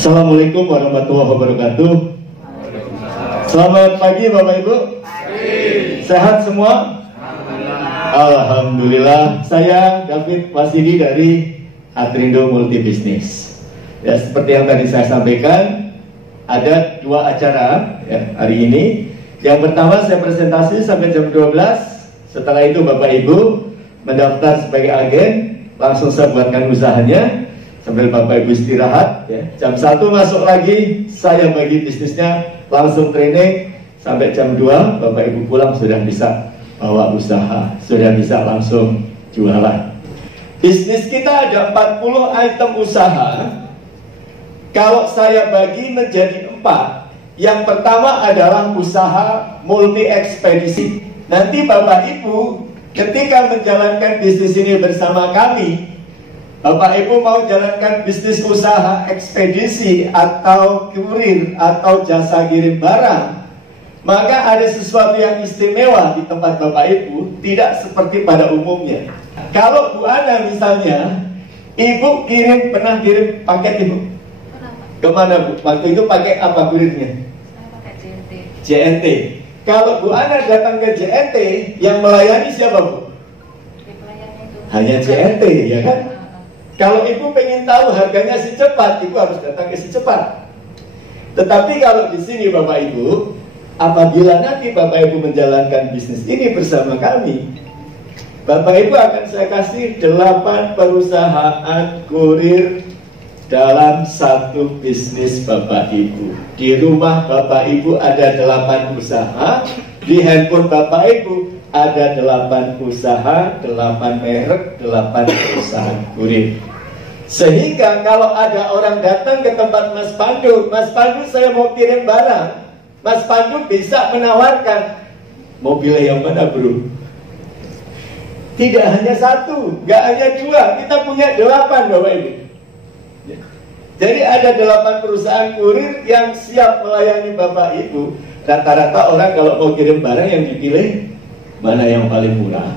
Assalamualaikum warahmatullahi wabarakatuh. Selamat pagi Bapak Ibu. Sehat semua? Alhamdulillah. Saya David Wasidi dari Adrindo Multibisnis. Ya, seperti yang tadi saya sampaikan, ada 2 acara ya, hari ini. Yang pertama saya presentasi sampai jam 12. Setelah itu Bapak Ibu mendaftar sebagai agen, langsung saya buatkan usahanya sambil Bapak Ibu istirahat ya. Jam 1 masuk lagi, saya bagi bisnisnya, langsung training sampai jam 2 Bapak Ibu pulang sudah bisa bawa usaha, sudah bisa langsung jualan. Bisnis kita ada 40 item usaha. Kalau saya bagi menjadi 4, yang pertama adalah usaha multi ekspedisi. Nanti Bapak Ibu ketika menjalankan bisnis ini bersama kami, Bapak Ibu mau jalankan bisnis usaha ekspedisi atau kurir atau jasa kirim barang, maka ada sesuatu yang istimewa di tempat Bapak Ibu, tidak seperti pada umumnya. Kalau Bu Ana misalnya, Ibu pernah kirim paket Ibu? Kemana Bu? Waktu itu pakai apa kurirnya? Saya pakai JNT. JNT. Kalau Bu Ana datang ke JNT, yang melayani siapa Bu? Hanya JNT, ya kan? Kalau Ibu pengen tahu harganya si cepat, Ibu harus datang ke si cepat. Tetapi kalau di sini Bapak Ibu, apabila nanti Bapak Ibu menjalankan bisnis ini bersama kami, Bapak Ibu akan saya kasih 8 perusahaan kurir dalam satu bisnis Bapak Ibu. Di rumah Bapak Ibu ada 8 usaha, di handphone Bapak Ibu ada 8 usaha, 8 merek, 8 perusahaan kurir. Sehingga kalau ada orang datang ke tempat Mas Pandu saya mau kirim barang, Mas Pandu bisa menawarkan, mobilnya yang mana bro? Tidak hanya 1, nggak hanya 2, kita punya 8 Bapak Ibu. Jadi ada 8 perusahaan kurir yang siap melayani Bapak Ibu. Rata-rata orang kalau mau kirim barang yang dipilih mana yang paling murah,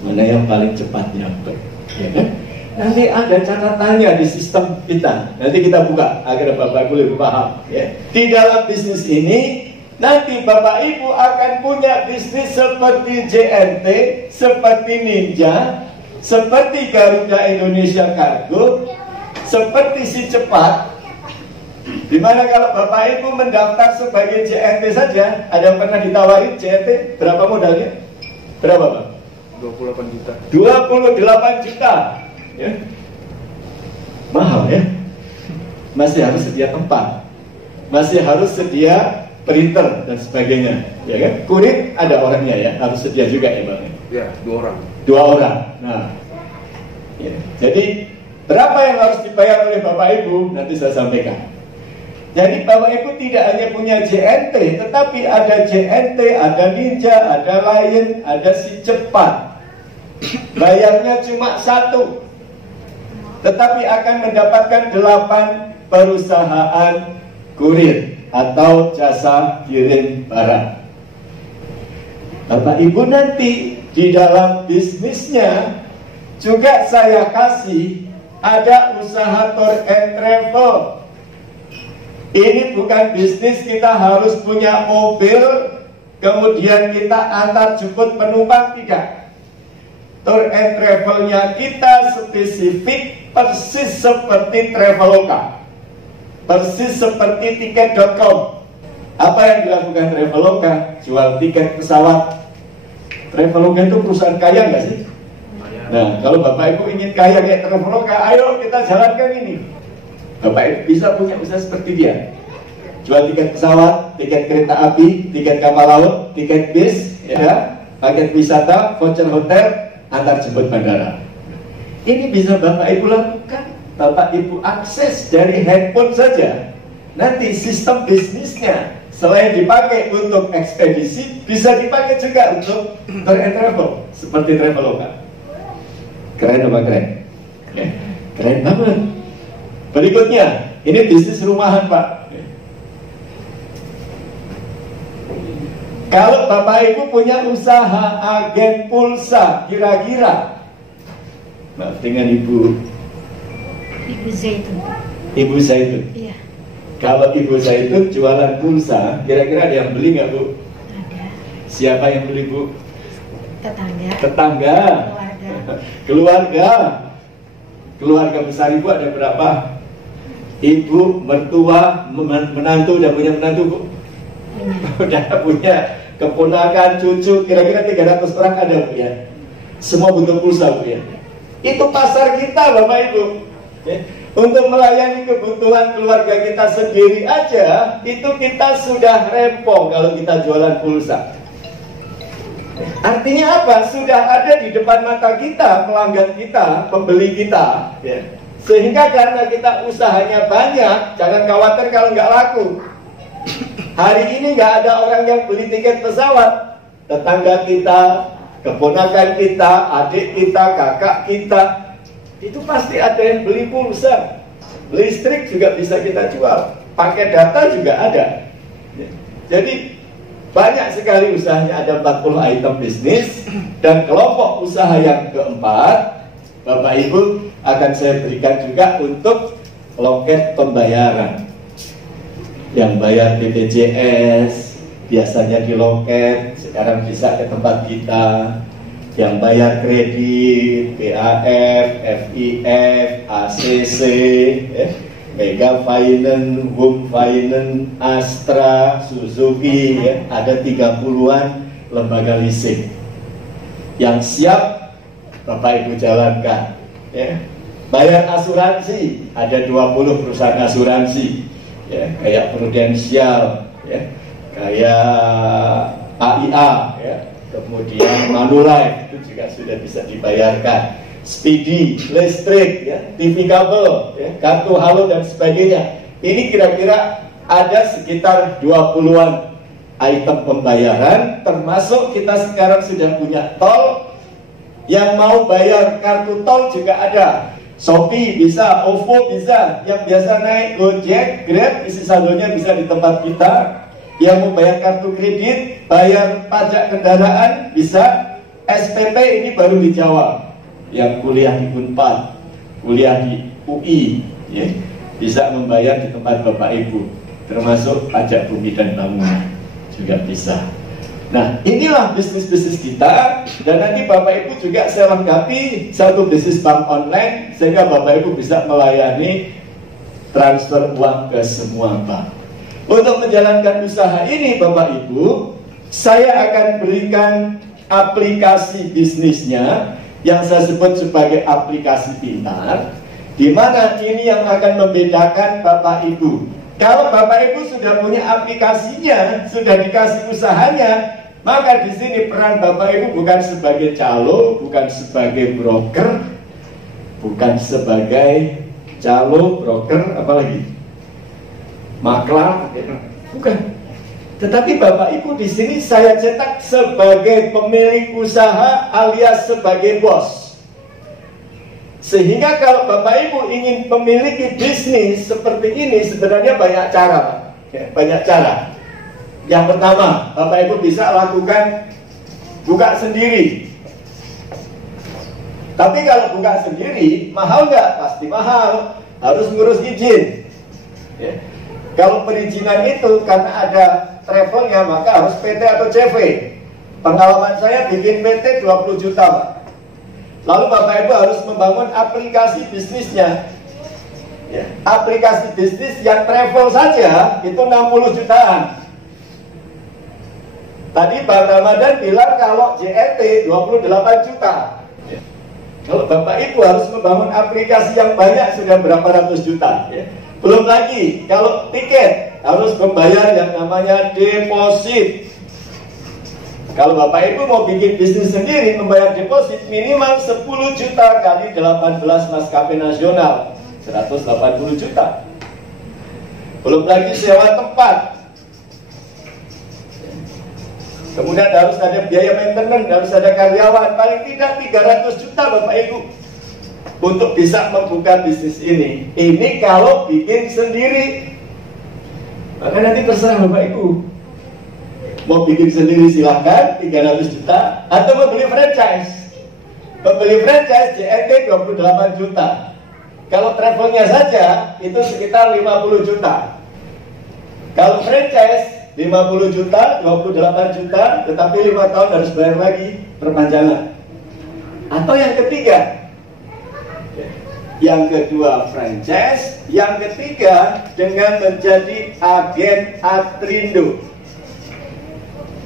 mana yang paling cepat nyampe, ya kan? Nanti ada catatannya di sistem kita. Nanti kita buka agar Bapak Ibu lebih paham. Ya. Di dalam bisnis ini, nanti Bapak Ibu akan punya bisnis seperti JNT, seperti Ninja, seperti Garuda Indonesia Cargo, seperti Si Cepat. Dimana kalau Bapak Ibu mendaftar sebagai JNT saja, ada yang pernah ditawarin JNT, berapa modalnya? Berapa Pak? 28 juta. 28 juta. Ya. Mahal ya. Masih harus sedia tempat, masih harus sedia printer dan sebagainya, ya kan? Kurir ada orangnya ya, harus sedia juga ya Bang. Ya, 2 orang. 2 orang. Nah, ya. Jadi berapa yang harus dibayar oleh Bapak Ibu? Nanti saya sampaikan. Jadi Bapak Ibu tidak hanya punya JNT, tetapi ada JNT, ada Ninja, ada Lion, ada Si Cepat. Bayarnya cuma 1, tetapi akan mendapatkan 8 perusahaan kurir atau jasa kirim barang. Bapak Ibu nanti di dalam bisnisnya juga saya kasih ada usaha tour and travel. Ini bukan bisnis kita harus punya mobil kemudian kita antar jemput penumpang, tidak. Tour and travelnya kita spesifik persis seperti Traveloka, persis seperti tiket.com. Apa yang dilakukan Traveloka? Jual tiket pesawat. Traveloka itu perusahaan kaya nggak sih? Nah, kalau Bapak Ibu ingin kaya kayak Traveloka, ayo kita jalankan ini. Bapak Ibu bisa punya usaha seperti dia. Jual tiket pesawat, tiket kereta api, tiket kapal laut, tiket bis, ya, paket wisata, voucher hotel, antar jemput bandara. Ini bisa Bapak Ibu lakukan. Bapak Ibu akses dari handphone saja. Nanti sistem bisnisnya selain dipakai untuk ekspedisi, bisa dipakai juga untuk tour and travel seperti Traveloka. Keren apa keren? Ya, keren banget. Berikutnya, ini bisnis rumahan Pak. Kalau Bapak Ibu punya usaha agen pulsa, kira-kira, maaf dengan Ibu Zaitun. Ibu Zaitun. Iya. Kalau ibu saya itu jualan pulsa, kira-kira ada yang beli nggak Bu? Ada. Siapa yang beli Bu? Tetangga. Tetangga. Keluarga. Keluarga besar ibu ada berapa? Ibu, mertua, menantu, udah punya menantu Bu? Udah punya keponakan, cucu, kira-kira 300 orang ada Bu ya? Semua butuh pulsa Bu ya? Itu pasar kita Bapak Ibu ya? Untuk melayani kebutuhan keluarga kita sendiri aja, itu kita sudah rempong kalau kita jualan pulsa. Artinya apa? Sudah ada di depan mata kita, pelanggan kita, pembeli kita ya. Sehingga karena kita usahanya banyak, jangan khawatir kalau nggak laku. Hari ini nggak ada orang yang beli tiket pesawat. Tetangga kita, keponakan kita, adik kita, kakak kita, itu pasti ada yang beli pulsa. Listrik juga bisa kita jual, paket data juga ada. Jadi banyak sekali usahanya, ada 40 item bisnis. Dan kelompok usaha yang keempat, Bapak Ibu, akan saya berikan juga untuk loket pembayaran. Yang bayar BPJS biasanya di loket, sekarang bisa ke tempat kita. Yang bayar kredit, BAF, FIF, ACC, Mega Finance, Home Finance, Astra, Suzuki, ya, ada 30-an lembaga leasing yang siap Bapak Ibu jalankan. Ya. Bayar asuransi, ada 20 perusahaan asuransi, ya, kayak Prudensial, ya, kayak AIA, ya. Kemudian Manulife itu juga sudah bisa dibayarkan. Speedy, listrik, ya, TV kabel, ya, kartu halo dan sebagainya. Ini kira-kira ada sekitar 20-an item pembayaran, termasuk kita sekarang sudah punya tol. Yang mau bayar kartu tol juga ada. Shopee bisa, OVO bisa, yang biasa naik Gojek, Grab, isi saldonya bisa di tempat kita. Yang mau bayar kartu kredit, bayar pajak kendaraan bisa. SPP ini baru di Jawa. Yang kuliah di Unpad, kuliah di UI, ya, bisa membayar di tempat Bapak Ibu, termasuk pajak bumi dan bangunan juga bisa. Nah, inilah bisnis-bisnis kita. Dan nanti Bapak Ibu juga saya lengkapi satu bisnis bank online, sehingga Bapak Ibu bisa melayani transfer uang ke semua bank. Untuk menjalankan usaha ini Bapak Ibu, saya akan berikan aplikasi bisnisnya yang saya sebut sebagai aplikasi pintar, di mana ini yang akan membedakan Bapak Ibu. Kalau Bapak Ibu sudah punya aplikasinya, sudah dikasih usahanya, maka di sini peran Bapak Ibu bukan sebagai calo, bukan sebagai broker, bukan sebagai calo, broker, apalagi maklar, bukan. Tetapi Bapak Ibu di sini saya cetak sebagai pemilik usaha alias sebagai bos. Sehingga kalau Bapak Ibu ingin memiliki bisnis seperti ini, sebenarnya banyak cara, Pak. Ya, banyak cara. Yang pertama, Bapak Ibu bisa lakukan buka sendiri. Tapi kalau buka sendiri, mahal nggak? Pasti mahal. Harus ngurus izin. Ya. Kalau perizinan itu karena ada travelnya, maka harus PT atau CV. Pengalaman saya bikin PT 20 juta, Pak. Lalu Bapak Ibu harus membangun aplikasi bisnisnya. Ya, aplikasi bisnis yang travel saja itu 60 jutaan. Tadi Pak Ramadan bilang kalau JET 28 juta. Ya. Kalau Bapak Ibu harus membangun aplikasi yang banyak sudah berapa ratus juta. Ya. Belum lagi kalau tiket harus membayar yang namanya deposit. Kalau Bapak Ibu mau bikin bisnis sendiri, membayar deposit minimal 10 juta kali 18 maskapai nasional, 180 juta. Belum lagi sewa tempat. Kemudian harus ada biaya maintenance, harus ada karyawan, paling tidak 300 juta Bapak Ibu untuk bisa membuka bisnis ini. Ini kalau bikin sendiri. Maka nanti terserah Bapak Ibu. Mau bikin sendiri silahkan 300 juta, atau membeli franchise. Membeli franchise JET 28 juta. Kalau travelnya saja itu sekitar 50 juta. Kalau franchise 50 juta, 28 juta, tetapi 5 tahun harus bayar lagi perpanjangan. Atau yang ketiga, yang kedua franchise, yang ketiga dengan menjadi agen Atrindo.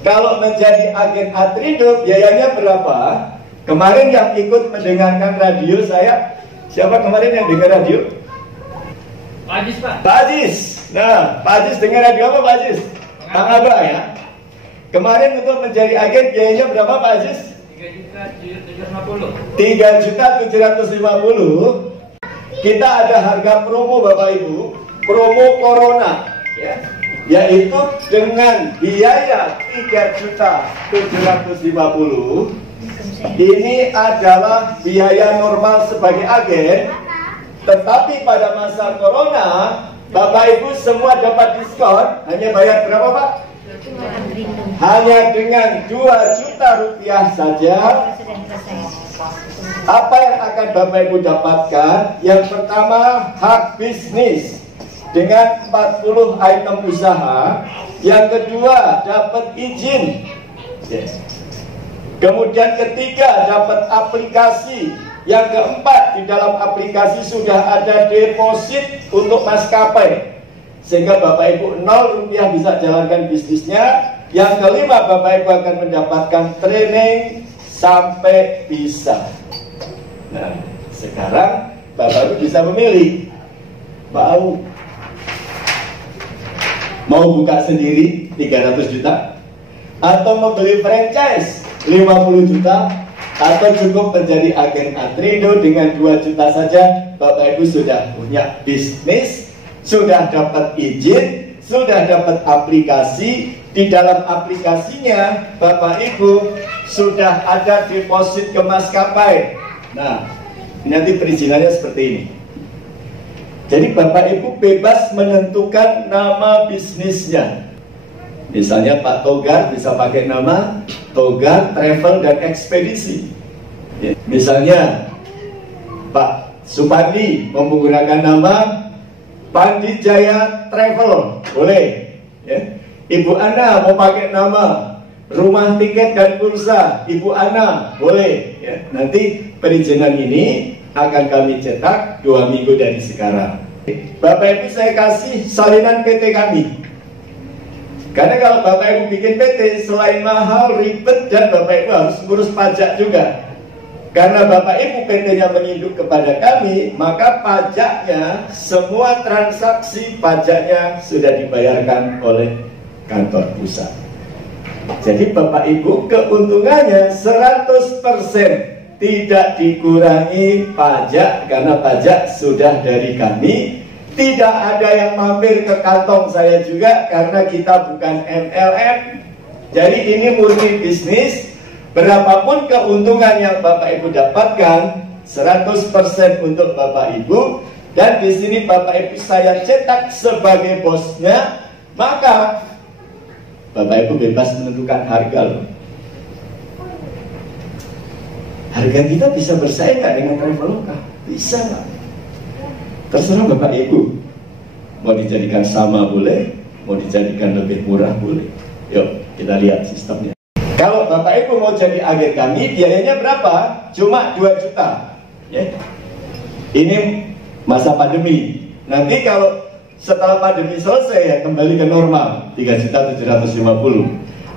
Kalau menjadi agen Atrindo biayanya berapa? Kemarin yang ikut mendengarkan radio saya, siapa kemarin yang dengar radio? Pak Ajis, Pak. Pak Ajis. Nah, Pak Ajis dengar radio apa Pak Ajis? Bang Abah ya. Kemarin untuk menjadi agen biayanya berapa Pak Ajis? 3.750. Kita ada harga promo Bapak Ibu, promo Corona ya, yaitu dengan biaya 3.750. Ini adalah biaya normal sebagai agen, tetapi pada masa Corona Bapak Ibu semua dapat diskon. Hanya bayar berapa Pak? Hanya dengan 2 juta rupiah saja. Apa yang akan Bapak Ibu dapatkan? Yang pertama, hak bisnis dengan 40 item usaha. Yang kedua, dapat izin. Kemudian ketiga, dapat aplikasi. Yang keempat, di dalam aplikasi sudah ada deposit untuk maskapai, sehingga Bapak Ibu 0 rupiah bisa jalankan bisnisnya. Yang kelima, Bapak Ibu akan mendapatkan training sampai bisa. Nah, sekarang Bapak Ibu bisa memilih, mau buka sendiri 300 juta, atau membeli franchise 50 juta, atau cukup menjadi agen Atrindo dengan 2 juta saja. Bapak Ibu sudah punya bisnis, sudah dapat izin, sudah dapat aplikasi. Di dalam aplikasinya Bapak Ibu sudah ada deposit ke maskapai. Nah, nanti perizinannya seperti ini. Jadi Bapak Ibu bebas menentukan nama bisnisnya. Misalnya Pak Togar bisa pakai nama Togar Travel dan Ekspedisi. Misalnya Pak Supandi menggunakan nama Pandi Jaya Travel, boleh ya. Ibu Ana mau pakai nama Rumah Tiket dan Bursa, Ibu Ana, boleh ya. Nanti perizinan ini akan kami cetak 2 minggu dari sekarang. Bapak Ibu saya kasih salinan PT kami. Karena kalau Bapak Ibu bikin PT, selain mahal, ribet, dan Bapak Ibu harus ngurus pajak juga. Karena Bapak Ibu PT-nya menginduk kepada kami, maka pajaknya, semua transaksi pajaknya sudah dibayarkan oleh kantor pusat. Jadi Bapak Ibu keuntungannya 100%, tidak dikurangi pajak, karena pajak sudah dari kami. Tidak ada yang mampir ke kantong saya juga, karena kita bukan MLM. Jadi ini murni bisnis. Berapapun keuntungan yang Bapak Ibu dapatkan, 100% untuk Bapak Ibu. Dan di sini Bapak Ibu saya cetak sebagai bosnya, maka Bapak Ibu bebas menentukan harga loh. Harga kita bisa bersaing nggak dengan Traveloka? Bisa nggak? Terserah Bapak Ibu. Mau dijadikan sama boleh, mau dijadikan lebih murah boleh. Yuk kita lihat sistemnya. Kalau Bapak Ibu mau jadi agen kami, biayanya berapa? Cuma 2 juta ya. Ini masa pandemi. Nanti kalau setelah pandemi selesai ya kembali ke normal 3.750.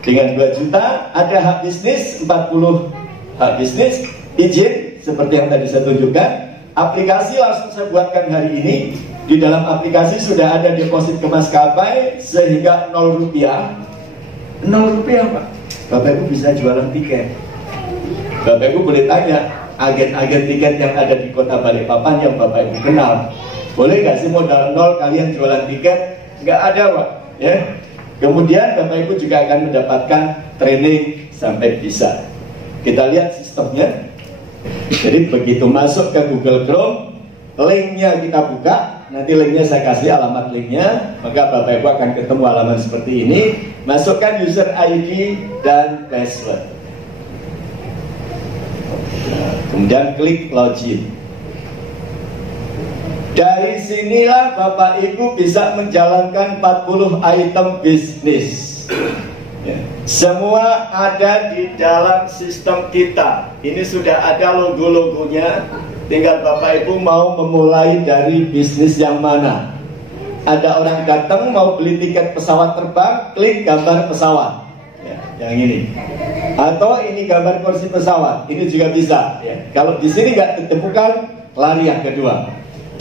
Dengan 2 juta ada hak bisnis, 40 hak bisnis, izin seperti yang tadi saya tunjukkan. Aplikasi langsung saya buatkan hari ini. Di dalam aplikasi sudah ada deposit ke maskapai sehingga 0 rupiah. 0 rupiah Pak, Bapak Ibu bisa jualan tiket. Bapak Ibu boleh tanya agen-agen tiket yang ada di kota Balikpapan yang Bapak Ibu kenal, boleh gak sih modal 0 kalian jualan tiket? Nggak ada Pak ya. Kemudian Bapak Ibu juga akan mendapatkan training sampai bisa. Kita lihat sistemnya. Jadi begitu masuk ke Google Chrome, linknya kita buka. Nanti linknya saya kasih alamat linknya, maka Bapak Ibu akan ketemu halaman seperti ini. Masukkan user ID dan password. Kemudian klik login. Dari sinilah Bapak Ibu bisa menjalankan 40 item bisnis. Ya. Semua ada di dalam sistem kita. Ini sudah ada logo-logonya. Tinggal Bapak Ibu mau memulai dari bisnis yang mana. Ada orang datang mau beli tiket pesawat terbang, klik gambar pesawat. Ya, yang ini. Atau ini gambar kursi pesawat. Ini juga bisa. Ya. Kalau di sini nggak ditemukan, lari yang kedua.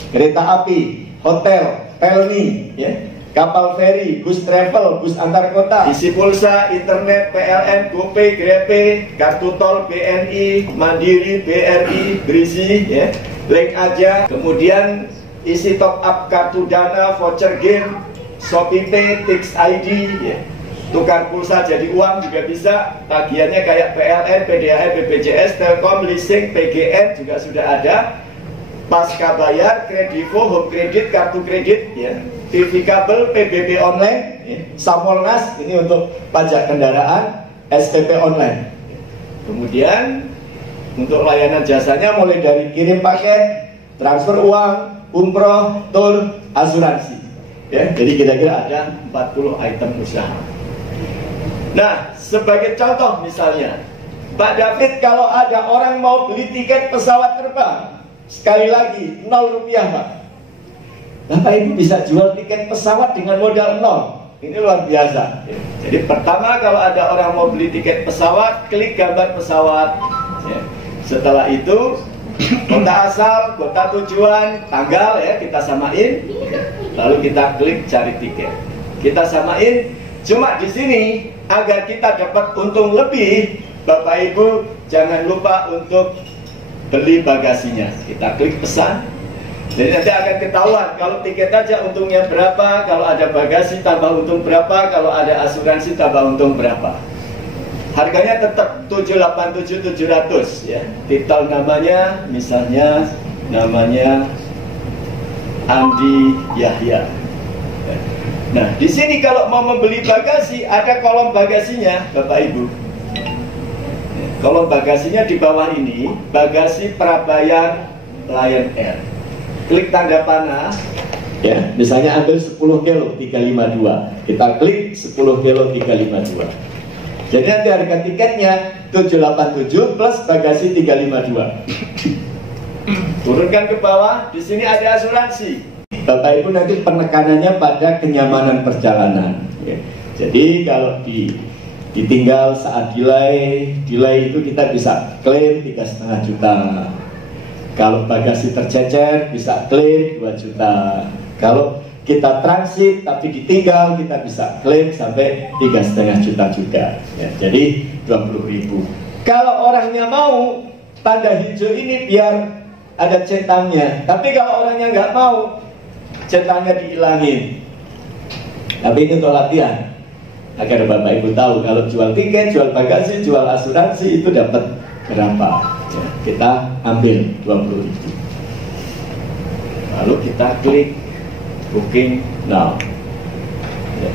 Kereta api, hotel, pelni, ya, kapal feri, bus travel, bus antar kota, isi pulsa, internet, PLN, GoPay, GrabPay, kartu tol, BNI, Mandiri, BRI, Brisi, ya, link aja. Kemudian isi top up kartu dana, voucher game, ShopeePay, Tix ID, ya. Tukar pulsa jadi uang juga bisa. Tagihannya kayak PLN, PDAM, BPJS, Telkom, leasing, PGN juga sudah ada. Pasca bayar, kredivo, home kredit, kartu kredit, ya, TV kabel, PBB online, ya, Samolnas ini untuk pajak kendaraan, SPP online. Kemudian untuk layanan jasanya mulai dari kirim paket, transfer uang, umroh, tour, asuransi. Ya, jadi kira-kira ada 40 item usaha. Nah, sebagai contoh misalnya, Pak David, kalau ada orang mau beli tiket pesawat terbang, sekali lagi, 0 rupiah Pak. Bapak Ibu bisa jual tiket pesawat dengan modal 0. Ini luar biasa. Jadi pertama kalau ada orang mau beli tiket pesawat, klik gambar pesawat. Setelah itu, kota asal, kota tujuan, tanggal, ya, kita samain. Lalu kita klik cari tiket. Kita samain. Cuma di sini agar kita dapat untung lebih, Bapak Ibu jangan lupa untuk beli bagasinya. Kita klik pesan. Jadi nanti akan ketahuan kalau tiket aja untungnya berapa, kalau ada bagasi tambah untung berapa, kalau ada asuransi tambah untung berapa. Harganya tetap 787.700 ya. Titel namanya misalnya namanya Andi Yahya. Nah, di sini kalau mau membeli bagasi ada kolom bagasinya, Bapak Ibu. Kolom bagasinya di bawah ini, bagasi prabayar Lion Air. Klik tanda panah, ya, misalnya ambil 10 kilo 352. Kita klik 10 kilo 352. Jadi nanti harga tiketnya 787 plus bagasi 352. Turunkan ke bawah, di sini ada asuransi. Bapak Ibu nanti penekanannya pada kenyamanan perjalanan. Ya. Jadi kalau ditinggal saat delay itu kita bisa klaim 3,5 juta. Kalau bagasi tercecer bisa klaim 2 juta. Kalau kita transit tapi ditinggal kita bisa klaim sampai 3,5 juta juga. Ya, jadi 20.000. Kalau orangnya mau tanda hijau ini biar ada centangnya. Tapi kalau orangnya nggak mau, centangnya dihilangin. Tapi ini untuk latihan. Agar Bapak Ibu tahu kalau jual tiket, jual bagasi, jual asuransi itu dapat berapa. Ya, kita ambil 20.000. Lalu kita klik booking now. Ya.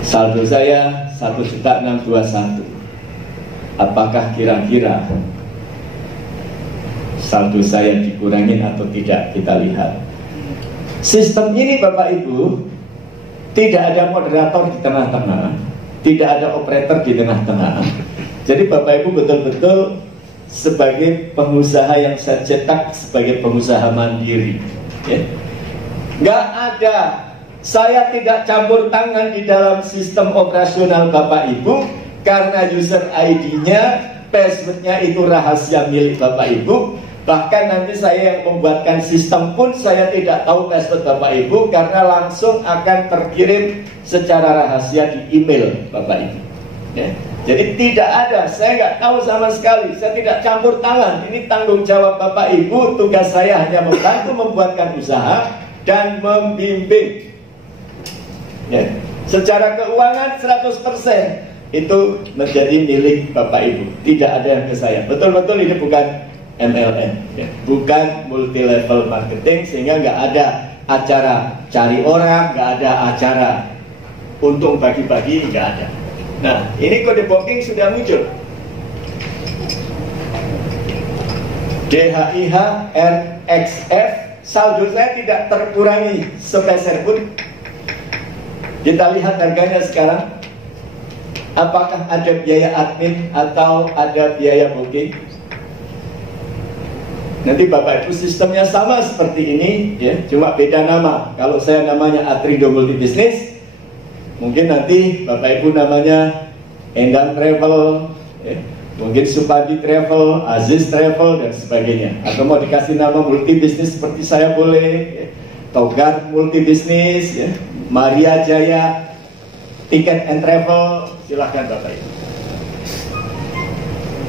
Saldo saya 1.621. Apakah kira-kira saldo saya dikurangin atau tidak? Kita lihat. Sistem ini Bapak Ibu tidak ada moderator di tengah-tengah, tidak ada operator di tengah-tengah. Jadi Bapak Ibu betul-betul sebagai pengusaha yang saya cetak sebagai pengusaha mandiri, ya. Nggak ada, saya tidak campur tangan di dalam sistem operasional Bapak Ibu, karena user ID-nya, password-nya itu rahasia milik Bapak Ibu. Bahkan nanti saya yang membuatkan sistem pun saya tidak tahu password Bapak Ibu, karena langsung akan terkirim secara rahasia di email Bapak Ibu, ya. Jadi tidak ada, saya nggak tahu sama sekali, saya tidak campur tangan. Ini tanggung jawab Bapak Ibu, tugas saya hanya membantu membuatkan usaha dan membimbing, ya. Secara keuangan 100% itu menjadi milik Bapak Ibu, tidak ada yang ke saya. Betul-betul ini bukan MLM, ya. Bukan multi level marketing, sehingga nggak ada acara cari orang, nggak ada acara untung bagi-bagi, nggak ada. Nah, ini kode booking sudah muncul. DHIH RXF saldo saya tidak terkurangi sepeser pun. Kita lihat harganya sekarang. Apakah ada biaya admin atau ada biaya booking? Nanti Bapak Ibu sistemnya sama seperti ini, ya, cuma beda nama. Kalau saya namanya Atrindo Multibisnis, mungkin nanti Bapak Ibu namanya Endang Travel, ya, mungkin Supadi Travel, Aziz Travel, dan sebagainya. Atau mau dikasih nama multibisnis seperti saya boleh, ya. Togar Multibisnis, ya. Maria Jaya Tiket and Travel, silahkan Bapak Ibu.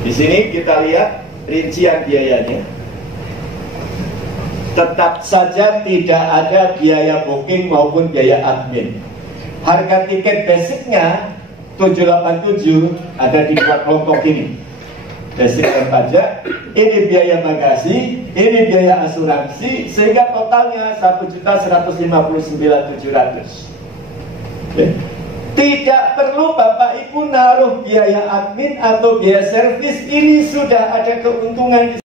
Di sini kita lihat rincian biayanya. Tetap saja tidak ada biaya booking maupun biaya admin. Harga tiket basicnya 787 ada di dua kelompok ini. Basic dan pajak, ini biaya bagasi, ini biaya asuransi, sehingga totalnya 1.159.700. Tidak perlu Bapak Ibu naruh biaya admin atau biaya servis, ini sudah ada keuntungan.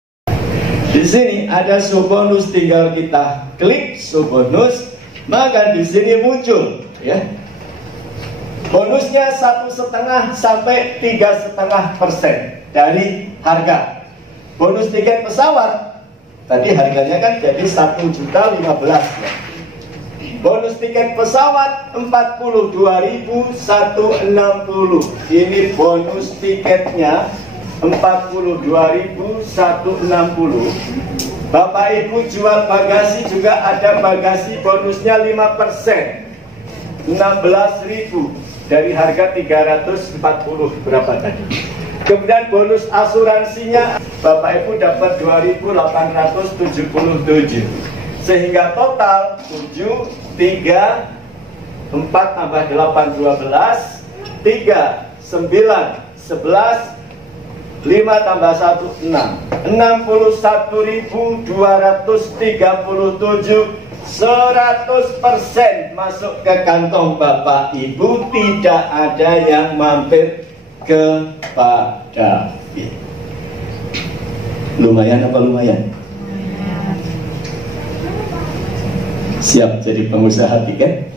Di sini ada Subonus, tinggal kita klik Subonus, maka di sini muncul, ya. Bonusnya 1,5 sampai 3,5% dari harga. Bonus tiket pesawat tadi harganya kan jadi 1.015.000, ya. Bonus tiket pesawat 42.160. Ini bonus tiketnya 42.160. Bapak Ibu jual bagasi juga ada bagasi bonusnya 5%, 16.000 dari harga 340 berapa tadi. Kemudian bonus asuransinya Bapak Ibu dapat 2.877. Sehingga total 7, 3, 4 tambah 8, 12, 3, 9, 11, 5 tambah 1, 6, 61.237, 100% masuk ke kantong Bapak Ibu, tidak ada yang mampir kepada. Lumayan apa lumayan? Siap jadi pengusaha tiket?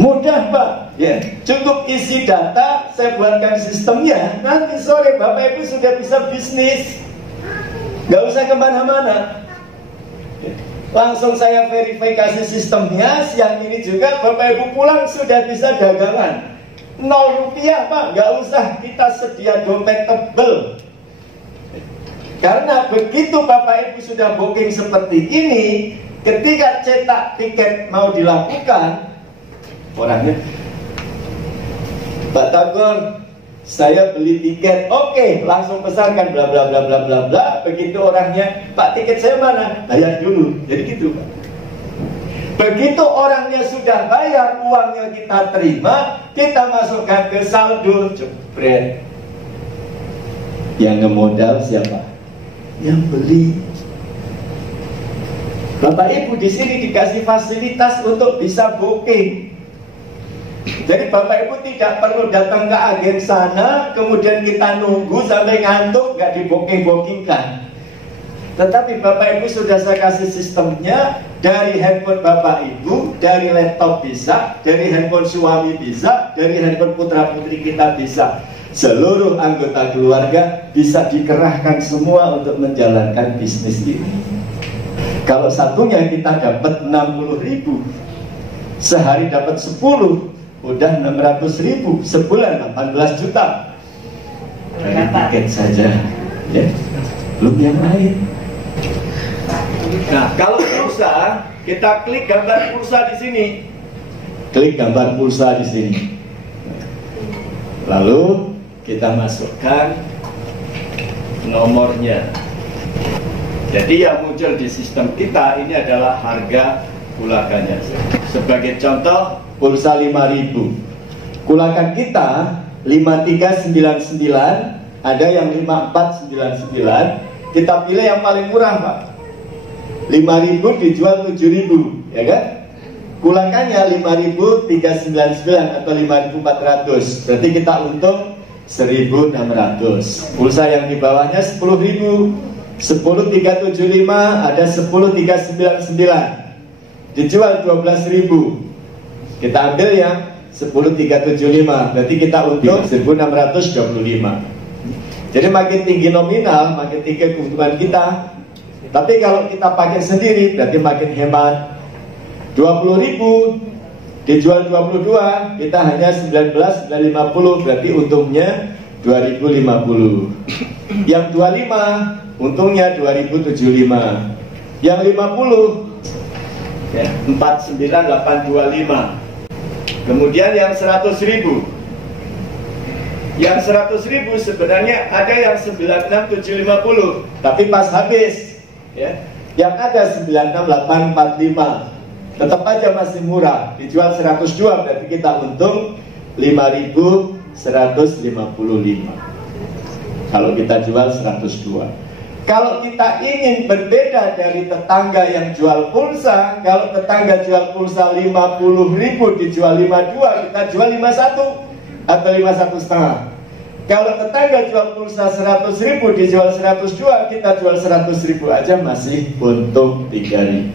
Mudah Pak, ya, cukup isi data, saya buatkan sistemnya, nanti sore Bapak Ibu sudah bisa bisnis, nggak usah kemana-mana. Langsung saya verifikasi sistemnya, siang ini juga Bapak Ibu pulang sudah bisa dagangan. 0 rupiah Pak, nggak usah kita sedia dompet tebel. Karena begitu Bapak Ibu sudah booking seperti ini, ketika cetak tiket mau dilakukan, orangnya, Pak Tagor, saya beli tiket, oke, langsung pesankan bla bla bla bla bla bla. Begitu orangnya, Pak tiket saya mana? Bayar dulu. Jadi gitu Pak. Begitu orangnya sudah bayar, uangnya kita terima, kita masukkan ke saldo, jepret. Yang ngemodal siapa? Yang beli. Bapak Ibu di sini dikasih fasilitas untuk bisa booking. Jadi Bapak Ibu tidak perlu datang ke agen sana, kemudian kita nunggu sampai ngantuk, nggak di-booking-bookingkan. Tetapi Bapak Ibu sudah saya kasih sistemnya, dari handphone Bapak Ibu, dari laptop bisa, dari handphone suami bisa, dari handphone putra-putri kita bisa. Seluruh anggota keluarga bisa dikerahkan semua untuk menjalankan bisnis ini. Kalau satunya kita dapat 60.000, sehari dapat 10, udah 600.000, sebulan 18 juta. Dari tiket saja, ya, belum yang lain. Nah, kalau pulsa, kita klik gambar pulsa di sini. Klik gambar pulsa di sini. Lalu kita masukkan nomornya. Jadi yang muncul di sistem kita ini adalah harga kulakannya. Sebagai contoh, pulsa 5.000. Kulakan kita 5399, ada yang 5499. Kita pilih yang paling murah Pak. 5.000 dijual 7.000, ya kan? Kulakannya 5.399 atau 5.400. Berarti kita untung 1.600. Pulsa yang di bawahnya 10.000. 10.375 ada 10.399 dijual 12.000. Kita ambil yang 10.375, berarti kita untung 1.625. Jadi makin tinggi nominal, makin tinggi keuntungan kita. Tapi kalau kita pakai sendiri, berarti makin hemat. 20.000 dijual 22, kita hanya 19.950, berarti untungnya 2.050. Yang 25 untungnya 2.075. Yang 50 ya, 49.825. Kemudian yang 100.000, yang 100.000 sebenarnya ada yang 96.750, tapi pas habis ya, yang ada 96.845. Tetap aja masih murah, dijual 102, berarti kita untung 5.155 kalau kita jual 102. Kalau kita ingin berbeda dari tetangga yang jual pulsa, kalau tetangga jual pulsa 50.000 dijual 52, kita jual 51 atau 51,5. Kalau tetangga jual pulsa 100.000 dijual 102, kita jual 100.000 aja masih untung 3.000.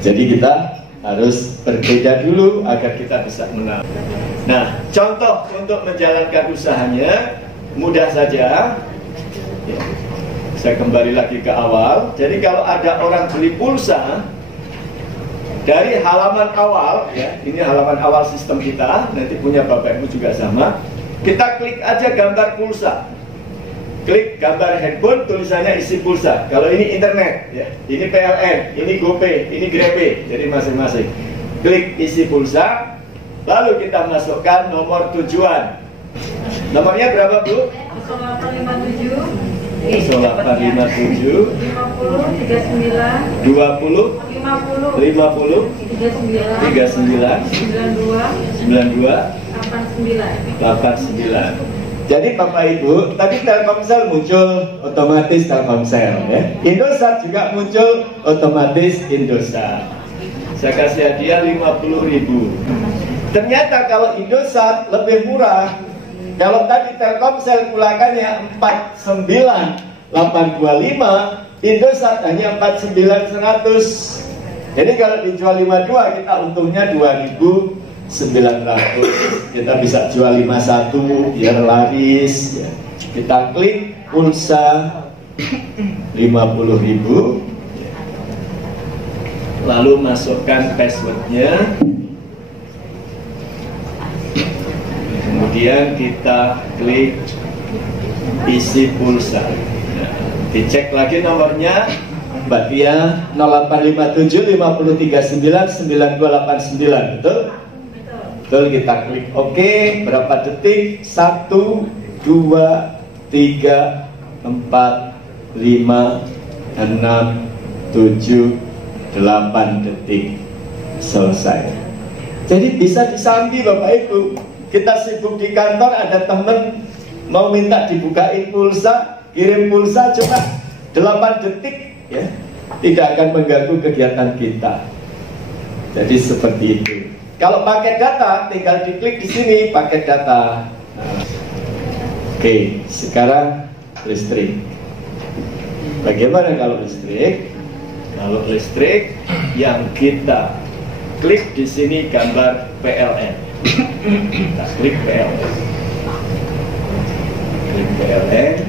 Jadi kita harus berbeda dulu agar kita bisa menang. Nah, contoh untuk menjalankan usahanya mudah saja ya. Saya kembali lagi ke awal. Jadi kalau ada orang beli pulsa dari halaman awal ya, ini halaman awal sistem kita, nanti punya Bapak Ibu juga sama. Kita klik aja gambar pulsa, klik gambar handphone, tulisannya isi pulsa. Kalau ini internet ya, ini PLN, ini GoPay, ini GrabPay, jadi masing-masing. Klik isi pulsa, lalu kita masukkan nomor tujuan. Nomornya berapa, Bu? 0857 0857 50 39 20 50 39 92 89. 89. Jadi Bapak Ibu, tadi Telkomsel muncul otomatis Telkomsel ya. Indosat juga muncul otomatis Indosat. Saya kasih hadiah 50.000. Ternyata kalau Indosat lebih murah. Kalau tadi Telkomsel kulakannya 49.825, Indosat hanya 49.100. Jadi kalau dijual 52 kita untungnya 2.900. Kita bisa jual 51 biar laris ya. Kita klik pulsa 50.000, lalu masukkan passwordnya. Kemudian kita klik isi pulsa. Nah, dicek lagi nomornya Mbak Tia 0857 539 9289, betul? Betul, kita klik OK. Berapa detik? 1, 2, 3, 4, 5, 6, 7, 8 detik. Selesai. Jadi bisa disambi Bapak Ibu. Kita sibuk di kantor, ada temen mau minta dibukain pulsa, kirim pulsa cuma 8 detik ya. Tidak akan mengganggu kegiatan kita. Jadi seperti itu. Kalau paket data, tinggal diklik di sini paket data. Nah, oke, sekarang listrik. Bagaimana kalau listrik? Kalau listrik yang kita klik di sini gambar PLN. Kita klik PLN. Klik PLN.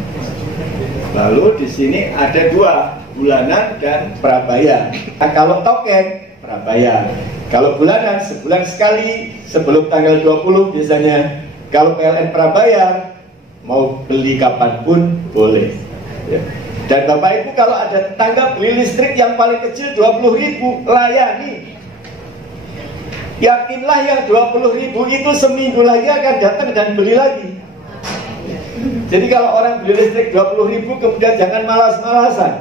Lalu di sini ada dua, bulanan dan prabayar. Nah, kalau token prabayar. Kalau bulanan sebulan sekali sebelum tanggal 20 biasanya. Kalau PLN prabayar mau beli kapanpun boleh ya. Dan Bapak Ibu kalau ada tetangga beli listrik yang paling kecil 20.000, layani. Yakinlah yang 20.000 itu seminggu lagi akan datang dan beli lagi. Jadi kalau orang beli listrik 20.000 kemudian jangan malas-malasan.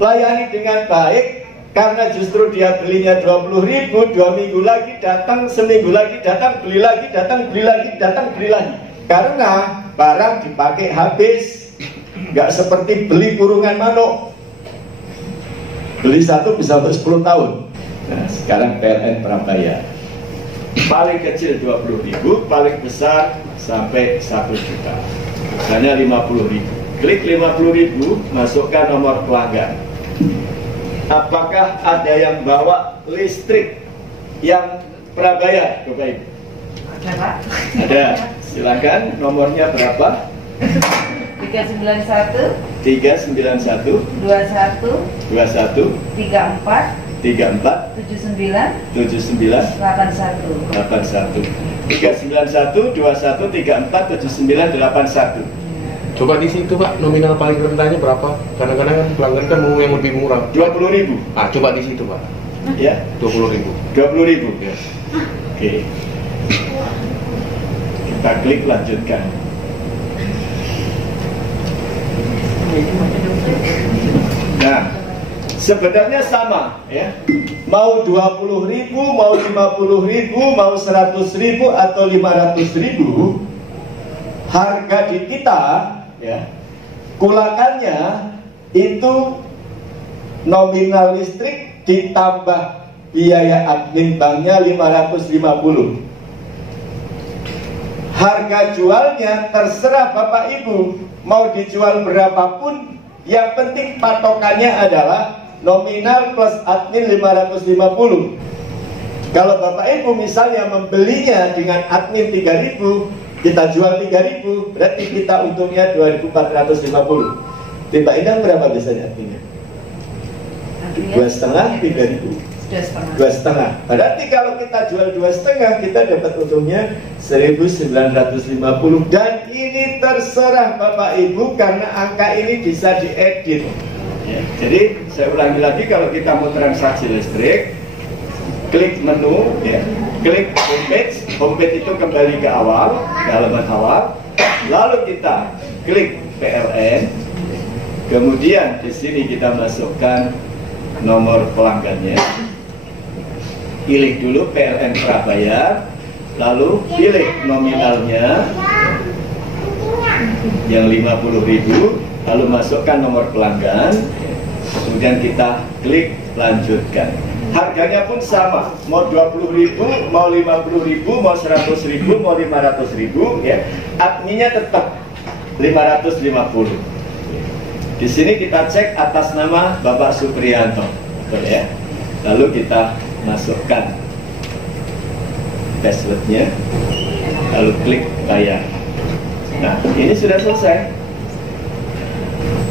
Layani dengan baik, karena justru dia belinya 20.000, 2 minggu lagi datang, seminggu lagi datang, beli lagi, datang, beli lagi, datang, beli lagi. Karena barang dipakai habis, nggak seperti beli kurungan manuk. Beli satu bisa untuk 10 tahun. Nah, sekarang PLN prabayar. Paling kecil 20.000, paling besar sampai 1 juta. Hanya 50.000. klik 50.000, masukkan nomor pelanggan. Apakah ada yang bawa listrik yang prabayar, Bapak Ibu? Ada, Pak. Ada. Silakan, nomornya berapa? 391 391 21 21 34 34 79 79 81. 81 391 21 34 79 81. Coba di situ Pak, nominal paling rendahnya berapa? Kadang-kadang kan pelanggan kan mau yang lebih murah. 20.000. Ah, coba di situ Pak. Ya, 20.000. 20.000. Ya. Oke. Kita klik lanjutkan. Nah, sebenarnya sama ya. Mau 20.000, mau 50.000, mau 100.000 atau 500.000, harga di kita ya, kulakannya itu nominal listrik ditambah biaya admin banknya 550. Harga jualnya terserah Bapak Ibu, mau dijual berapapun, yang penting patokannya adalah nominal plus admin 550. Kalau Bapak Ibu misalnya membelinya dengan admin 3.000, kita jual 3.000, berarti kita untungnya 2.450. Timbak Indah berapa biasanya adminnya? 2,5, 3.000. 2,5. Berarti kalau kita jual 2,5, kita dapat untungnya 1.950. Dan ini terserah Bapak Ibu karena angka ini bisa diedit. Ya, jadi saya ulangi lagi, kalau kita mau transaksi listrik, klik menu, ya, klik homepage. Homepage itu kembali ke awal, ke halaman awal. Lalu kita klik PLN. Kemudian di sini kita masukkan nomor pelanggannya. Pilih dulu PLN prabayar, lalu pilih nominalnya yang 50.000, lalu masukkan nomor pelanggan, kemudian kita klik lanjutkan. Harganya pun sama, mau 20.000, mau 50.000, mau 100.000, mau 500.000, ya. Adminnya tetap 550. Di sini kita cek atas nama Bapak Supriyanto, betul ya. Lalu kita masukkan passwordnya, lalu klik bayar. Nah, ini sudah selesai.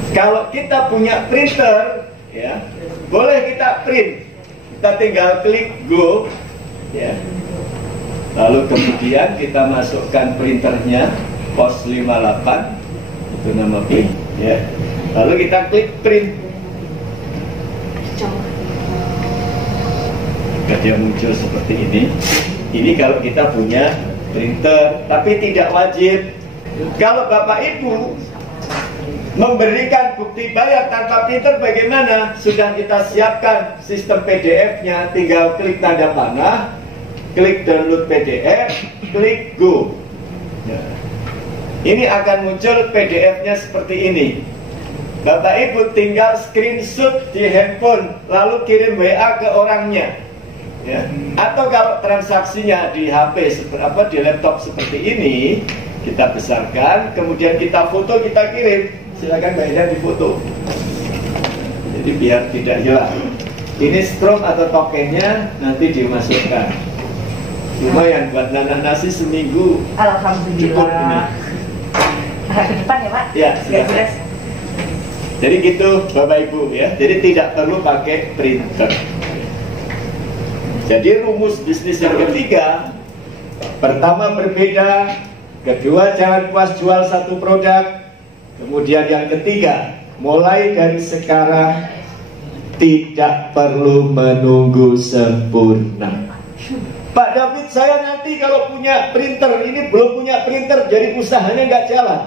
Kalau kita punya printer, ya, boleh kita print. Kita tinggal klik go, ya. Lalu kemudian kita masukkan printernya, pos 58, itu nama print, ya. Lalu kita klik print. Dia muncul seperti ini. Ini kalau kita punya printer, tapi tidak wajib. Kalau Bapak Ibu memberikan bukti bayar tanpa printer bagaimana? Sudah kita siapkan sistem PDF-nya, tinggal klik tanda panah, klik download PDF, klik go. Ya. Ini akan muncul PDF-nya seperti ini. Bapak Ibu tinggal screenshot di handphone, lalu kirim WA ke orangnya. Ya. Atau kalau transaksinya di HP di laptop seperti ini, kita besarkan, kemudian kita foto, kita kirim. Silakan Mbak Ida difoto. Jadi biar tidak hilang. Ini strom atau tokennya nanti dimasukkan. Lumayan buat nanah nasi seminggu. Alhamdulillah. Cukup ini. Ke depan ya Pak? Ya, Sudah. Jadi gitu Bapak Ibu ya. Jadi tidak perlu pakai printer. Jadi rumus bisnis yang ketiga, pertama berbeda, kedua jangan puas jual satu produk, kemudian yang ketiga, mulai dari sekarang tidak perlu menunggu sempurna. Pak David, saya nanti kalau punya printer, ini belum punya printer, jadi usahanya nggak jalan.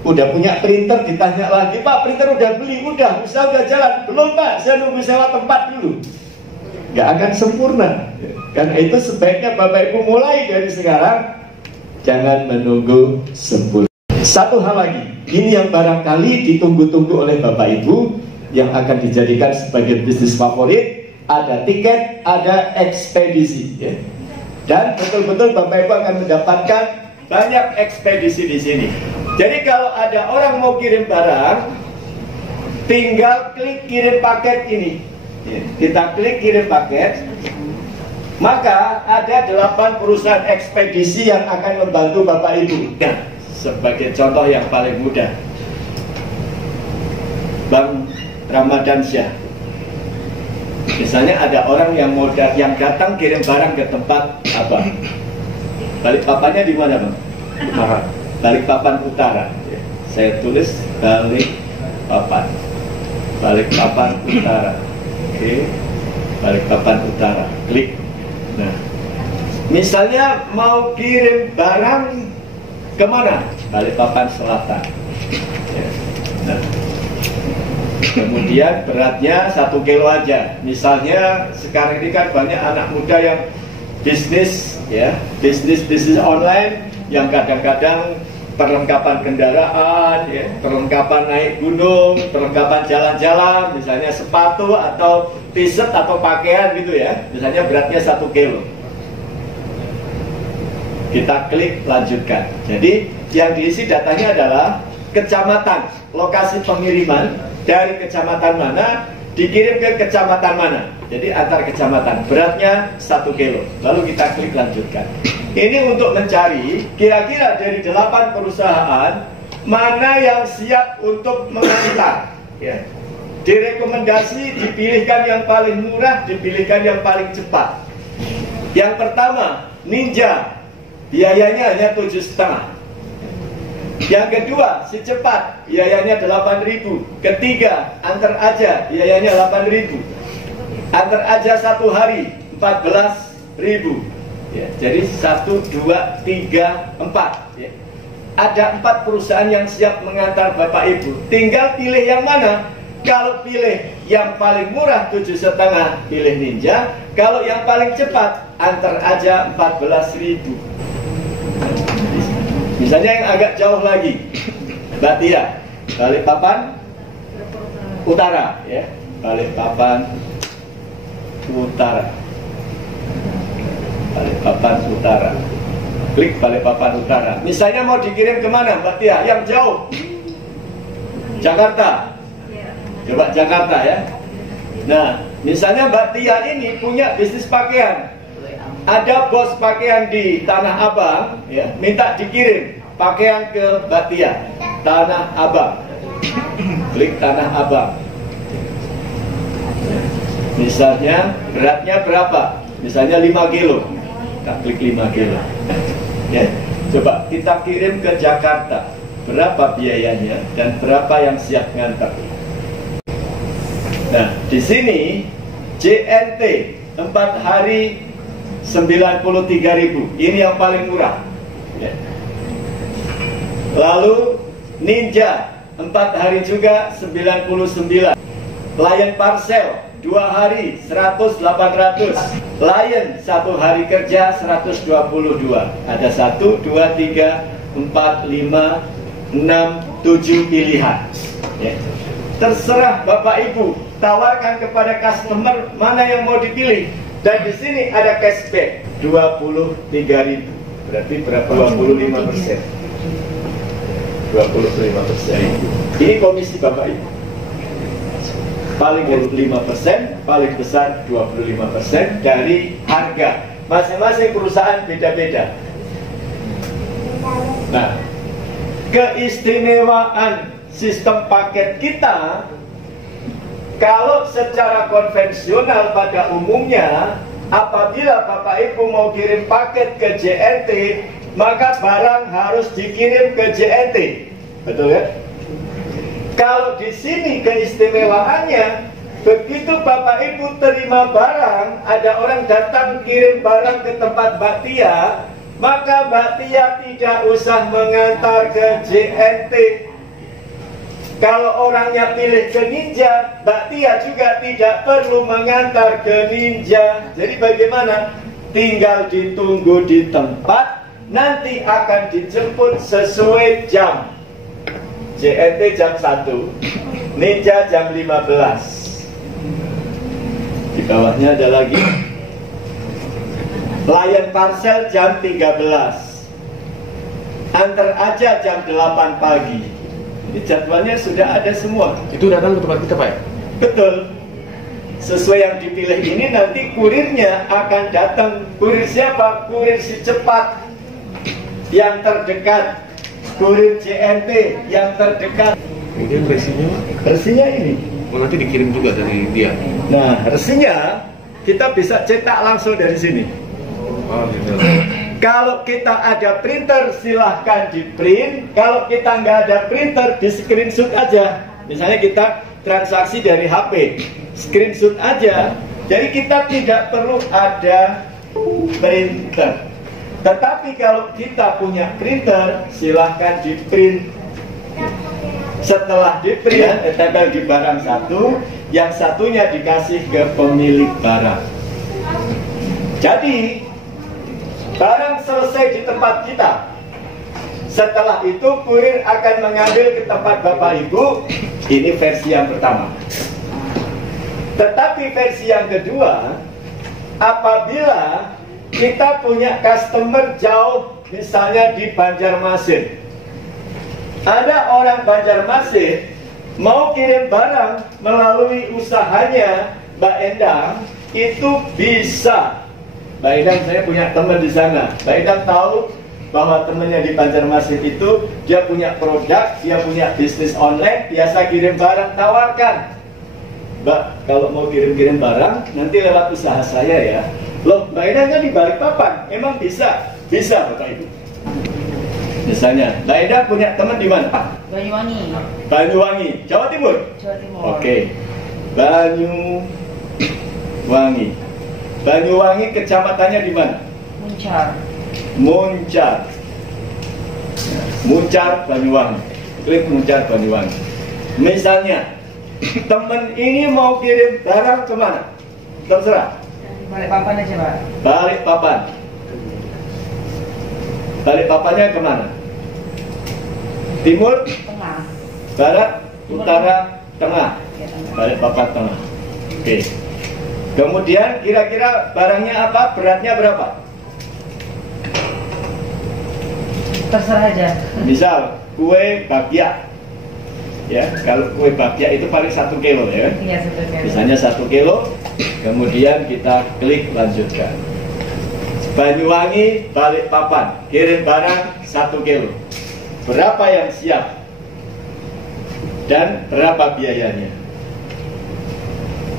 Udah punya printer, ditanya lagi, Pak printer udah beli, udah, usaha udah jalan. Belum Pak, saya nunggu sewa tempat dulu. Gak akan sempurna. Karena itu sebaiknya Bapak Ibu mulai dari sekarang, jangan menunggu sempurna. Satu hal lagi, ini yang barangkali ditunggu-tunggu oleh Bapak Ibu, yang akan dijadikan sebagai bisnis favorit, ada tiket, ada ekspedisi, ya. Dan betul-betul Bapak Ibu akan mendapatkan banyak ekspedisi di sini. Jadi kalau ada orang mau kirim barang, tinggal klik kirim paket ini. Kita klik kirim paket, maka ada 8 perusahaan ekspedisi yang akan membantu Bapak Ibu. Nah, sebagai contoh yang paling mudah, Bang Ramadan Syah. Misalnya ada orang yang datang kirim barang ke tempat apa? Balikpapannya di mana, Bang? Utara. Balikpapan Utara. Saya tulis Balikpapan. Balikpapan Utara. Oke. Balikpapan Utara. Klik. Nah, misalnya mau kirim barang kemana? Balikpapan Selatan. Ya. Nah, kemudian beratnya 1 kilo aja. Misalnya sekarang ini kan banyak anak muda yang bisnis, ya, bisnis online yang kadang-kadang perlengkapan kendaraan, ya, perlengkapan naik gunung, perlengkapan jalan-jalan, misalnya sepatu atau t-shirt atau pakaian gitu ya. Misalnya beratnya 1 kilo. Kita klik lanjutkan. Jadi yang diisi datanya adalah kecamatan, lokasi pengiriman dari kecamatan mana dikirim ke kecamatan mana. Jadi antar kecamatan, beratnya 1 kilo. Lalu kita klik lanjutkan. Ini untuk mencari kira-kira dari 8 perusahaan mana yang siap untuk mengantar, ya. Direkomendasi dipilihkan yang paling murah, dipilihkan yang paling cepat. Yang pertama, Ninja, biayanya hanya 7,5. Yang kedua, si cepat, biayanya 8.000. Ketiga, antar aja, biayanya 8.000. Antar aja 1 hari 14.000. Ya, jadi 1, 2, 3, 4. Ya. Ada 4 perusahaan yang siap mengantar Bapak Ibu. Tinggal pilih yang mana. Kalau pilih yang paling murah 7,5, pilih Ninja. Kalau yang paling cepat, antar aja 14.000. Misalnya yang agak jauh lagi, Mbak Tia, Balikpapan Utara, ya, Balikpapan Utara, Balikpapan Utara. Klik Balikpapan Utara. Misalnya mau dikirim kemana, Mbak Tia? Yang jauh, Jakarta. Coba Jakarta ya. Nah, misalnya Mbak Tia ini punya bisnis pakaian. Ada bos pakaian di Tanah Abang, ya, minta dikirim pakaian ke Mbak Tia, Tanah Abang. Klik Tanah Abang. Misalnya beratnya berapa? Misalnya 5 kilo. Kita klik 5 kilo. Ya, coba kita kirim ke Jakarta. Berapa biayanya dan berapa yang siap ngantar? Nah, di sini JNT 4 hari 93.000. Ini yang paling murah, ya. Lalu Ninja 4 hari juga 99. Lion Parcel 2 hari 100-800. Lion 1 hari kerja 122. Ada 1, 2, 3, 4, 5, 6, 7 pilihan, ya. Terserah Bapak Ibu, tawarkan kepada customer mana yang mau dipilih. Dan di sini ada cashback 23.000. Berarti berapa? 25%. 25%. Ini komisi Bapak Ibu. Paling 5%, paling besar 25% dari harga. Masing-masing perusahaan beda-beda. Nah, keistimewaan sistem paket kita, kalau secara konvensional pada umumnya, apabila Bapak Ibu mau kirim paket ke JNT, maka barang harus dikirim ke JNT. Betul ya? Kalau di sini keistimewaannya, begitu Bapak Ibu terima barang, ada orang datang kirim barang ke tempat Mbak Tia, maka Mbak Tia tidak usah mengantar ke JNT. Kalau orangnya pilih ke Ninja, Mbak Tia juga tidak perlu mengantar ke Ninja. Jadi bagaimana? Tinggal ditunggu di tempat, nanti akan dijemput sesuai jam. JNT jam 1, Ninja jam 15. Di bawahnya ada lagi Lion Parcel jam 13. antar aja jam 8 pagi. Ini jadwalnya sudah ada semua. Itu datang ke tempat kita Pak ya? Betul. Sesuai yang dipilih ini nanti kurirnya akan datang. Kurir siapa? Kurir si cepat yang terdekat, kurir JNT yang terdekat. Kemudian resinya Pak? Resinya ini. Oh, nanti dikirim juga dari dia. Nah, resinya kita bisa cetak langsung dari sini. Oh, gitu. Kalau kita ada printer, silahkan di print. Kalau kita nggak ada printer, di screenshot aja. Misalnya kita transaksi dari HP, screenshot aja. Jadi kita tidak perlu ada printer. Tetapi kalau kita punya printer, silahkan di print. Setelah di print, ditempel di barang satu, yang satunya dikasih ke pemilik barang. Jadi barang selesai di tempat kita. Setelah itu kurir akan mengambil ke tempat Bapak Ibu. Ini versi yang pertama. Tetapi versi yang kedua, apabila kita punya customer jauh, misalnya di Banjarmasin, ada orang Banjarmasin mau kirim barang melalui usahanya Mbak Endang, itu bisa. Mbak Endang, saya punya teman di sana. Mbak Endang tahu bahwa temannya di Banjarmasin itu dia punya produk, dia punya bisnis online, biasa kirim barang, tawarkan. Mbak, kalau mau kirim-kirim barang, nanti lewat usaha saya ya. Loh, Mbak Endang kan di Balikpapan, emang bisa? Bisa, Bapak Ibu. Misalnya, Mbak Endang punya teman di mana, Pak? Banyuwangi. Banyuwangi, Jawa Timur? Jawa Timur. Oke. Banyuwangi. Banyuwangi kecamatannya di mana? Muncar. Muncar. Muncar Banyuwangi. Klik Muncar Banyuwangi. Misalnya, teman ini mau kirim barang kemana? Terserah. Balikpapan aja Pak. Balikpapan. Balikpapannya kemana? Timur, Tengah. barat, utara, tengah. Ya, tengah. Balikpapan tengah. Oke. Kemudian kira-kira barangnya apa? Beratnya berapa? Terserah aja. Misal kue bakpia. Ya, kalau kue bakpia itu paling 1 kilo ya. Iya, 1 kilo. Misalnya 1 kilo, kemudian kita klik lanjutkan. Banyuwangi, Balikpapan, kirim barang 1 kilo. Berapa yang siap? Dan berapa biayanya?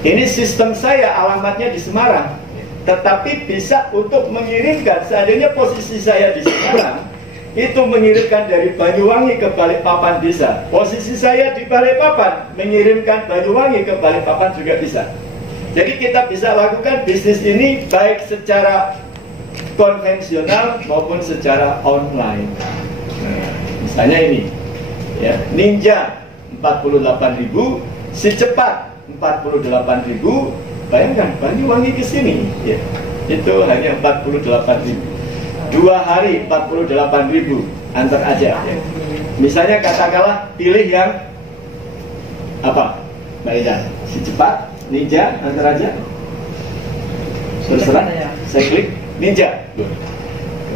Ini sistem saya, alamatnya di Semarang. Tetapi bisa untuk mengirimkan, seandainya posisi saya di Semarang, itu mengirimkan dari Banyuwangi ke Balikpapan bisa. Posisi saya di Balikpapan, mengirimkan Banyuwangi ke Balikpapan juga bisa. Jadi kita bisa lakukan bisnis ini baik secara konvensional maupun secara online. Nah, misalnya ini, ya, Ninja 48.000, si cepat 48.000. Bayangkan Banyuwangi ke sini, ya, itu hanya 48.000. 2 hari 48.000, antar aja. Ya. Misalnya katakanlah pilih yang apa, Mbak Ida? Si cepat, Ninja, antar aja. Terserah. Saya klik Ninja.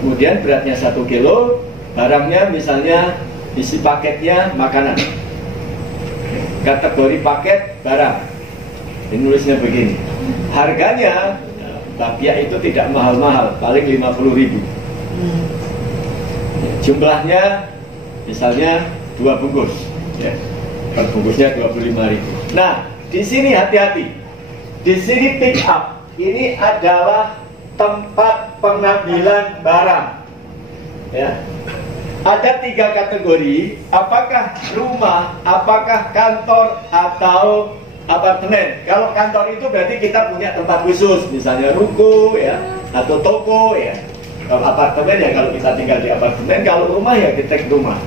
Kemudian beratnya 1 kilo, barangnya misalnya isi paketnya makanan. Kategori paket barang. Ini nulisnya begini. Harganya bakpia itu tidak mahal-mahal, paling 50.000. Jumlahnya misalnya 2 bungkus, ya. Per bungkusnya 25.000. Nah, di sini hati-hati. Di sini pick up. Ini adalah tempat pengambilan barang. Ya. Ada 3 kategori, apakah rumah, apakah kantor, atau apartemen. Kalau kantor itu berarti kita punya tempat khusus, misalnya ruko, ya, atau toko, ya. Kalau apartemen ya kalau kita tinggal di apartemen, kalau rumah ya kita ke rumah.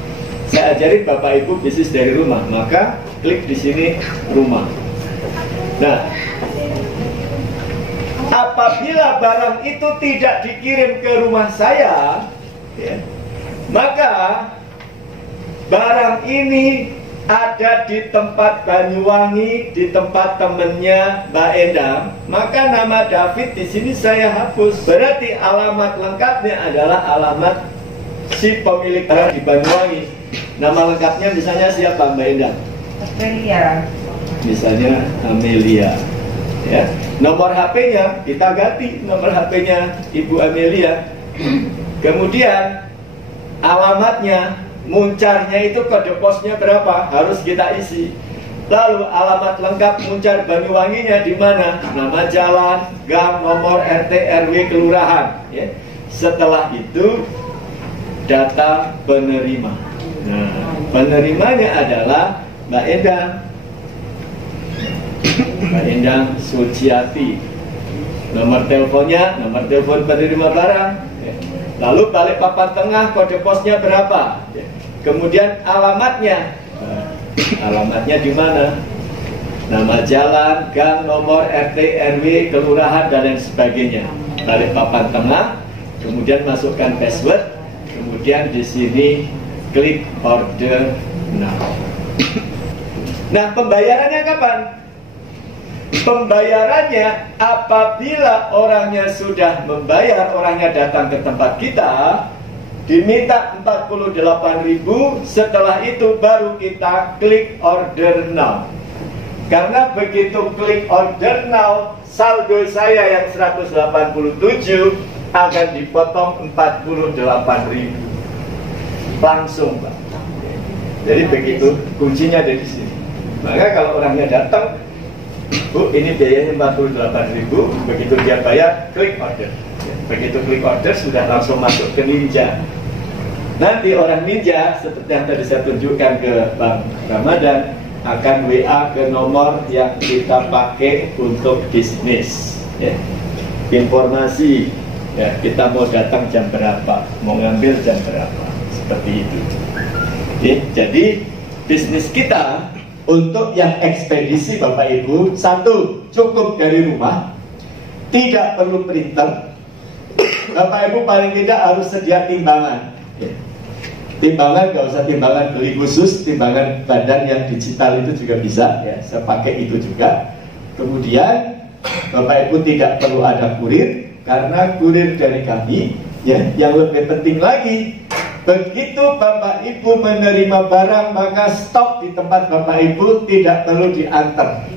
Saya ajarin Bapak Ibu bisnis dari rumah, maka klik di sini rumah. Nah, apabila barang itu tidak dikirim ke rumah saya, ya, maka barang ini ada di tempat Banyuwangi, di tempat temennya Mbak Endang, maka nama David di sini saya hapus. Berarti alamat lengkapnya adalah alamat si pemilik barang di Banyuwangi. Nama lengkapnya misalnya siapa, Mbak Endah? Amelia. Misalnya Amelia, ya. Nomor HP-nya kita ganti nomor HP-nya Ibu Amelia. Kemudian alamatnya, muncarnya itu kode posnya berapa harus kita isi. Lalu alamat lengkap muncar Banyuwanginya di mana? Nama jalan, gang, nomor RT, RW, kelurahan. Ya. Setelah itu data penerima. Nah, penerimanya adalah Mbak Endang. Mbak Endang Suciati. Nomor teleponnya, nomor telepon penerima barang. Ya. Lalu Balikpapan Tengah, kode posnya berapa? Ya. Kemudian alamatnya. Nah, alamatnya di mana? Nama jalan, gang, nomor RT, RW, kelurahan dan lain sebagainya. Balikpapan Tengah. Kemudian masukkan password. Kemudian di sini klik order now. Nah, pembayarannya kapan? Pembayarannya apabila orangnya sudah membayar, orangnya datang ke tempat kita, diminta 48.000, setelah itu baru kita klik order now. Karena begitu klik order now, saldo saya yang 187 akan dipotong 48.000 langsung, Pak. Jadi begitu, kuncinya ada di sini. Maka kalau orangnya datang, Bu, ini biayanya 48.000, begitu dia bayar, klik order. Begitu klik order sudah langsung masuk ke Ninja. Nanti orang Ninja seperti yang tadi saya tunjukkan ke Bang Ramadan akan WA ke nomor yang kita pakai untuk bisnis. Ya. Informasi, ya, kita mau datang jam berapa, mau ngambil jam berapa, seperti itu. Ya, jadi bisnis kita untuk yang ekspedisi Bapak Ibu, satu, cukup dari rumah, tidak perlu printer. Bapak Ibu paling tidak harus sedia timbangan. Ya. Timbangan nggak usah timbangan beli khusus, timbangan badan yang digital itu juga bisa. Ya, saya pakai itu juga. Kemudian Bapak Ibu tidak perlu ada kurir, karena kurir dari kami. Ya, yang lebih penting lagi, begitu Bapak Ibu menerima barang, maka stok di tempat Bapak Ibu tidak perlu diantar,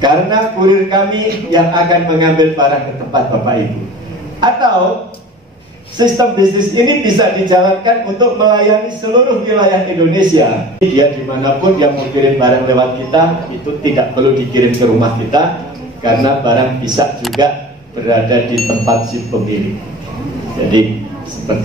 karena kurir kami yang akan mengambil barang ke tempat Bapak Ibu. Atau sistem bisnis ini bisa dijalankan untuk melayani seluruh wilayah Indonesia. Dia dimanapun dia mau kirim barang lewat kita, itu tidak perlu dikirim ke rumah kita, karena barang bisa juga berada di tempat si pemilik. Jadi seperti